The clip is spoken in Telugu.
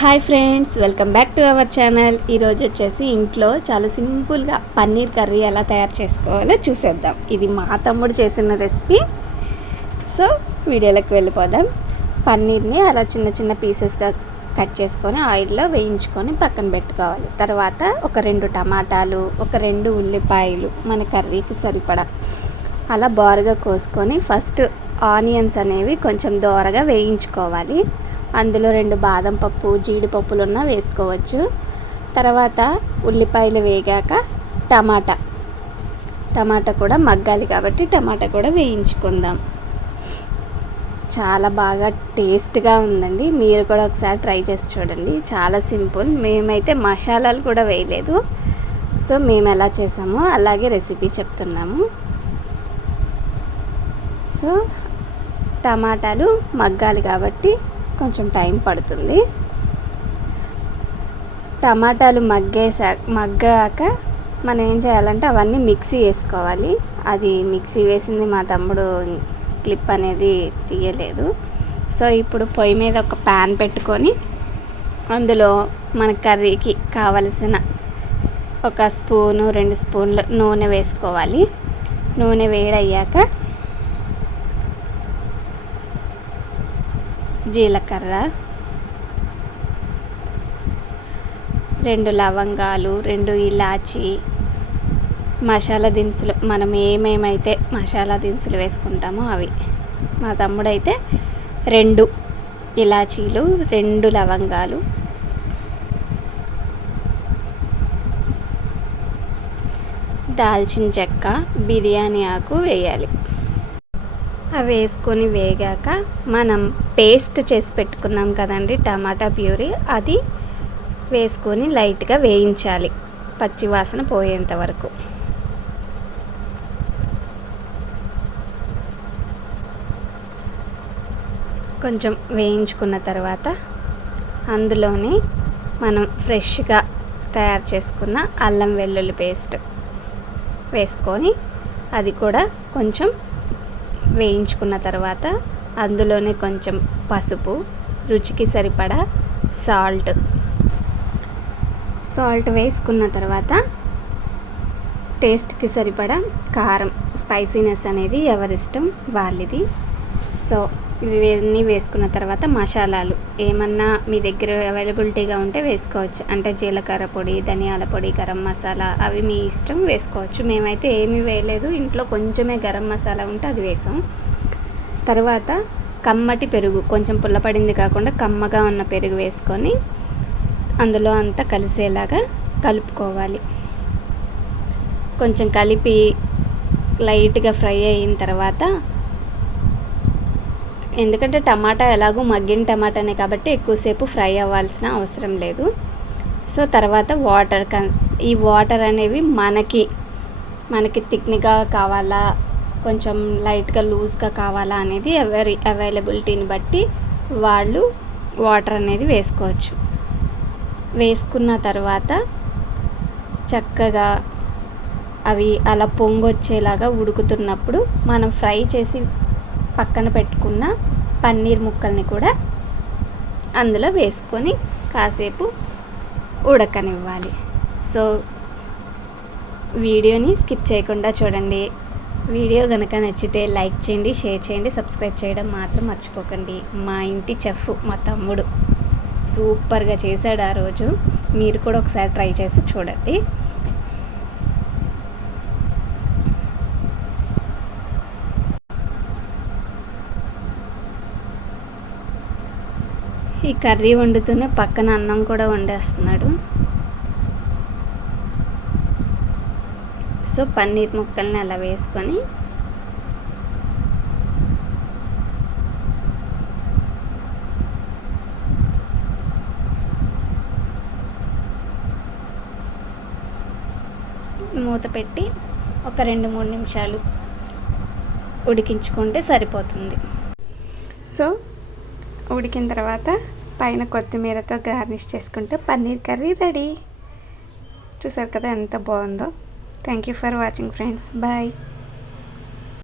Hi friends, welcome back to our channel. ఈరోజు వచ్చేసి ఇంట్లో చాలా సింపుల్గా పన్నీర్ కర్రీ ఎలా తయారు చేసుకోవాలో చూసేద్దాం. ఇది మా తమ్ముడు చేసిన రెసిపీ. సో వీడియోలోకి వెళ్ళిపోదాం. పన్నీర్ని అలా చిన్న చిన్న పీసెస్గా కట్ చేసుకొని ఆయిల్లో వేయించుకొని పక్కన పెట్టుకోవాలి. తర్వాత ఒక 2 టమాటాలు, ఒక 2 ఉల్లిపాయలు మన కర్రీకి సరిపడా అలా బారుగా కోసుకొని ఫస్ట్ ఆనియన్స్ అనేవి కొంచెం దోరగా వేయించుకోవాలి. అందులో 2 బాదం పప్పు, జీడిపప్పులున్నా వేసుకోవచ్చు. తర్వాత ఉల్లిపాయలు వేగాక టమాటా కూడా మగ్గాలి కాబట్టి టమాటా కూడా వేయించుకుందాం. చాలా బాగా టేస్ట్గా ఉందండి. మీరు కూడా ఒకసారి ట్రై చేసి చూడండి. చాలా సింపుల్. మేమైతే మసాలాలు కూడా వేయలేదు. సో మేము ఎలా చేసామో అలాగే రెసిపీ చెప్తున్నాము. సో టమాటాలు మగ్గాలి కాబట్టి కొంచెం టైం పడుతుంది. టమాటాలు మగ్గాక మనం ఏం చేయాలంటే అవన్నీ మిక్సీ వేసుకోవాలి. అది మిక్సీ వేసింది మా తమ్ముడు క్లిప్ అనేది తీయలేదు. సో ఇప్పుడు పొయ్యి మీద ఒక ప్యాన్ పెట్టుకొని అందులో మన కర్రీకి కావలసిన ఒక స్పూను 2 స్పూన్లు నూనె వేసుకోవాలి. నూనె వేడయ్యాక జీలకర్ర, 2 లవంగాలు, 2 ఇలాచి, మసాలా దినుసులు మనం ఏమేమైతే మసాలా దినుసులు వేసుకుంటామో అవి. మా తమ్ముడైతే 2 ఇలాచీలు, 2 లవంగాలు, దాల్చిన చెక్క, బిర్యానీ ఆకు వేయాలి. అవి వేసుకొని వేగాక మనం పేస్ట్ చేసి పెట్టుకున్నాం కదండి టమాటా ప్యూరీ, అది వేసుకొని లైట్గా వేయించాలి పచ్చి వాసన పోయేంత వరకు. కొంచెం వేయించుకున్న తర్వాత అందులోనే మనం ఫ్రెష్గా తయారు చేసుకున్న అల్లం వెల్లుల్లి పేస్ట్ వేసుకొని అది కూడా కొంచెం వేయించుకున్న తర్వాత అందులోనే కొంచెం పసుపు, రుచికి సరిపడా సాల్ట్ వేసుకున్న తర్వాత టేస్ట్కి సరిపడా కారం, స్పైసీనెస్ అనేది ఎవరిష్టం వాళ్ళది. సో ఇవన్నీ వేసుకున్న తర్వాత మసాలాలు ఏమన్నా మీ దగ్గర అవైలబిలిటీగా ఉంటే వేసుకోవచ్చు. అంటే జీలకర్ర పొడి, ధనియాల పొడి, గరం మసాలా అవి మీ ఇష్టం వేసుకోవచ్చు. మేమైతే ఏమీ వేయలేదు. ఇంట్లో కొంచెమే గరం మసాలా ఉంటే అది వేసాం. తర్వాత కమ్మటి పెరుగు, కొంచెం పుల్లపడింది కాకుండా కమ్మగా ఉన్న పెరుగు వేసుకొని అందులో అంతా కలిసేలాగా కలుపుకోవాలి. కొంచెం కలిపి లైట్గా ఫ్రై అయిన తర్వాత, ఎందుకంటే టమాటా ఎలాగో మగ్గిన టమాటానే కాబట్టి ఎక్కువసేపు ఫ్రై అవ్వాల్సిన అవసరం లేదు. సో తర్వాత ఈ వాటర్ అనేవి మనకి థిక్గా కావాలా, కొంచెం లైట్గా లూజ్గా కావాలా అనేది ఎవరి అవైలబిలిటీని బట్టి వాళ్ళు వాటర్ అనేది వేసుకోవచ్చు. వేసుకున్న తర్వాత చక్కగా అవి అలా పొంగొచ్చేలాగా ఉడుకుతున్నప్పుడు మనం ఫ్రై చేసి పక్కన పెట్టుకున్న పన్నీర్ ముక్కల్ని కూడా అందులో వేసుకొని కాసేపు ఉడకనివ్వాలి. సో వీడియోని స్కిప్ చేయకుండా చూడండి. వీడియో కనుక నచ్చితే లైక్ చేయండి, షేర్ చేయండి, సబ్స్క్రైబ్ చేయడం మాత్రం మర్చిపోకండి. మా ఇంటి చెఫ్ మా తమ్ముడు సూపర్గా చేశాడు ఆ రోజు. మీరు కూడా ఒకసారి ట్రై చేసి చూడండి. ఈ కర్రీ వండుతూనే పక్కన అన్నం కూడా వండేస్తున్నాడు. సో పన్నీర్ ముక్కల్ని అలా వేసుకొని మూత పెట్టి ఒక 2-3 నిమిషాలు ఉడికించుకుంటే సరిపోతుంది. సో ఉడికిన తర్వాత పైన కొత్తిమీరతో గార్నిష్ చేసుకుంటే పన్నీర్ కర్రీ రెడీ. చూసారు కదా ఎంత బాగుందో. Thank you for watching friends. Bye.